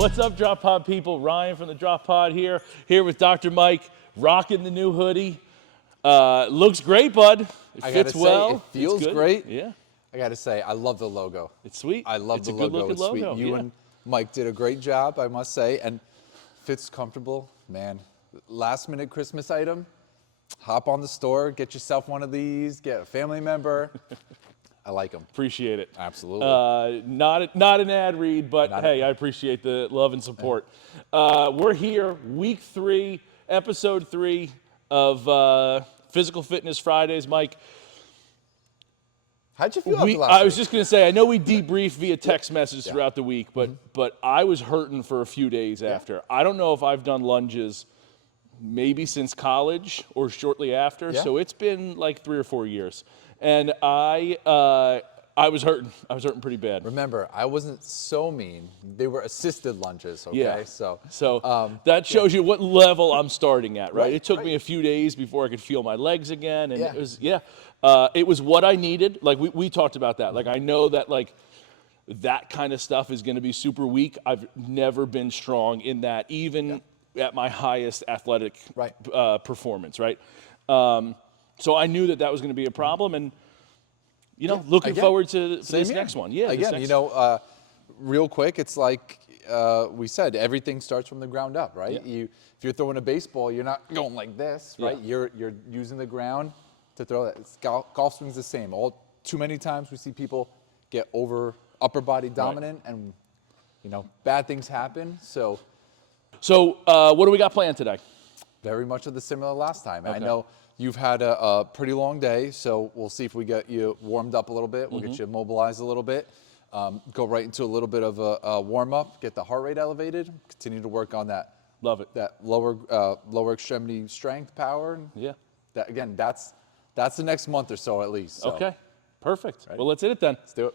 What's up, Drop Pod people? Ryan from the Drop Pod here with Dr. Mike, rocking the new hoodie. Looks great, bud. It fits well. It feels good. great. Yeah. I gotta say, I love the logo. It's sweet. I love it's the a logo. good-looking It's sweet. logo. You and Mike did a great job, I must say, and fits comfortable. Man, last-minute Christmas item. Hop on the store, get yourself one of these, get a family member. I like them. Appreciate it. Absolutely. Not an ad read, but hey, I appreciate the love and support. We're here, week 3, episode 3 of Physical Fitness Fridays. Mike, how'd you feel after last week? I was just going to say, I know we debriefed via text message throughout the week, but I was hurting for a few days after. I don't know if I've done lunges maybe since college or shortly after, so it's been like 3 or 4 years. And I was hurting. I was hurting pretty bad. Remember, I wasn't so mean. They were assisted lunges, okay? Yeah. So that shows you what level I'm starting at, right? It took me a few days before I could feel my legs again, and it was what I needed. Like we talked about that. Like I know that like that kind of stuff is going to be super weak. I've never been strong in that, even at my highest athletic performance, right? So I knew that was going to be a problem, and looking forward to this next one. Yeah. Again, real quick, it's like we said, everything starts from the ground up, right? Yeah. If you're throwing a baseball, you're not going like this, right? Yeah. You're using the ground to throw that. Golf swing's the same. Too many times we see people get over upper body dominant, and bad things happen. So what do we got planned today? very much of the similar last time. Okay. I know you've had a pretty long day, so we'll see if we get you warmed up a little bit. We'll get you mobilized a little bit. Go right into a little bit of a warm up, get the heart rate elevated, continue to work on that. Love it. That lower extremity strength, power. Yeah. That's the next month or so at least. So. Okay. Perfect. Ready? Well, let's hit it then. Let's do it.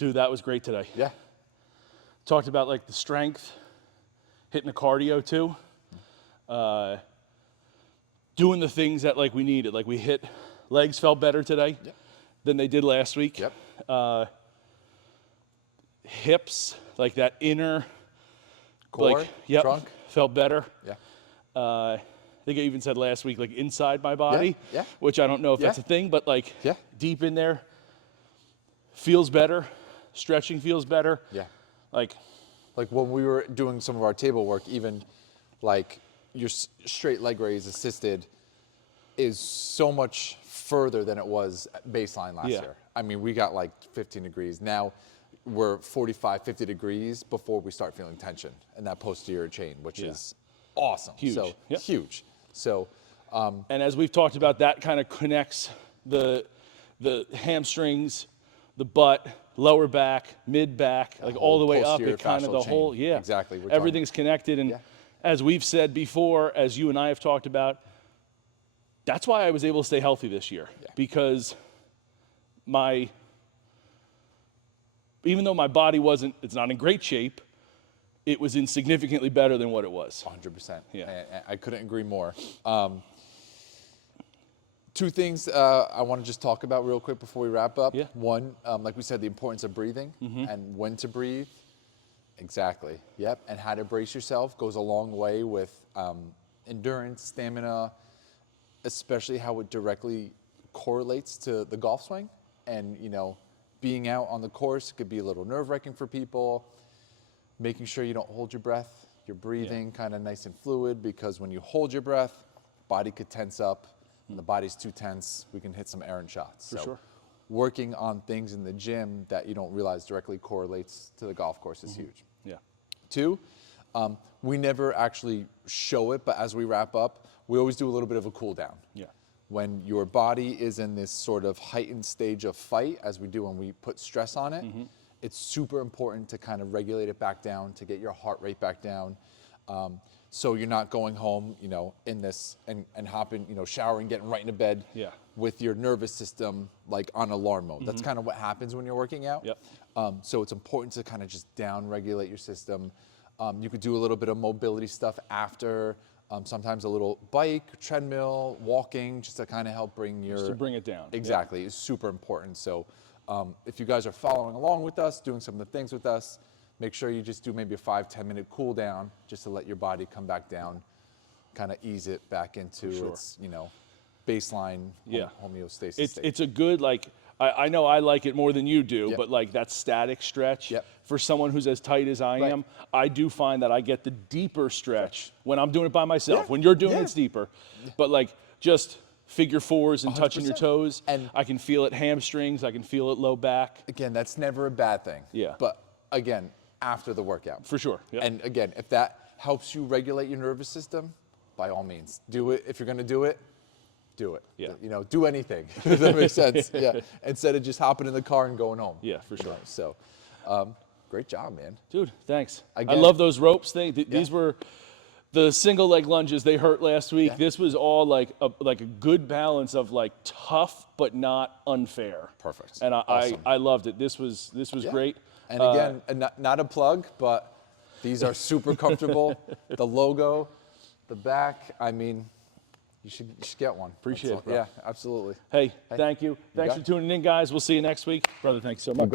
Dude, that was great today. Yeah. Talked about like the strength, hitting the cardio too. Doing the things that like we needed. Like we hit, legs felt better today than they did last week. Yep. Hips, like that inner Core, like, trunk. felt better. Yeah. I think I even said last week, like inside my body, Yeah. which I don't know if that's a thing, but like deep in there, feels better. Stretching feels better. Yeah. Like when we were doing some of our table work, even like your straight leg raise assisted is so much further than it was at baseline last year. I mean, we got like 15 degrees. Now we're 45, 50 degrees before we start feeling tension in that posterior chain, which is awesome. Huge. So huge. So, and as we've talked about, that kind of connects the hamstrings, the butt, lower back, mid back, like all the way up. It kind of the whole, Exactly. Everything's connected. And as we've said before, as you and I have talked about, that's why I was able to stay healthy this year, because even though my body it's not in great shape, it was in significantly better than what it was. 100%. Yeah. I couldn't agree more. Two things I want to just talk about real quick before we wrap up. Yeah. One, like we said, the importance of breathing and when to breathe. Exactly. Yep. And how to brace yourself goes a long way with endurance, stamina, especially how it directly correlates to the golf swing. And, being out on the course could be a little nerve-wracking for people. Making sure you don't hold your breath. You're breathing kind of nice and fluid, because when you hold your breath, body could tense up. When the body's too tense, we can hit some errant shots. For sure. Working on things in the gym that you don't realize directly correlates to the golf course is huge. Yeah. Two, we never actually show it, but as we wrap up, we always do a little bit of a cool down. Yeah. When your body is in this sort of heightened stage of fight, as we do when we put stress on it, it's super important to kind of regulate it back down, to get your heart rate back down. So you're not going home, in this and hopping, showering, getting right into bed with your nervous system like on alarm mode. That's kind of what happens when you're working out. Yep. So it's important to kind of just down regulate your system. You could do a little bit of mobility stuff after, sometimes a little bike, treadmill, walking, just to kind of help bring Just to bring it down. Exactly. It's super important. So if you guys are following along with us, doing some of the things with us, make sure you just do maybe a 5-10 minute cool down, just to let your body come back down, kind of ease it back into its, baseline homeostasis state. It's a good, like, I know I like it more than you do, but like that static stretch for someone who's as tight as I am, I do find that I get the deeper stretch when I'm doing it by myself. When you're doing it's deeper. But like just figure fours and touching your toes, And I can feel it hamstrings, I can feel it low back. Again, that's never a bad thing. Yeah. But again, after the workout. For sure. Yep. And again, if that helps you regulate your nervous system, by all means, do it. If you're going to do it, do it. Yeah. Do anything. Does that make sense? Yeah. Instead of just hopping in the car and going home. Yeah, for sure. So, great job, man. Dude, thanks. Again, I love those ropes thing. These were the single leg lunges. They hurt last week. Yeah. This was all like a good balance of like tough but not unfair. Perfect. And Awesome. I loved it. This was great. And again, not a plug, but these are super comfortable. The logo, the back, I mean, you should get one. Appreciate it, bro. Yeah, absolutely. Hey, thank you. Thanks for tuning in, guys. We'll see you next week. Brother, thanks so much.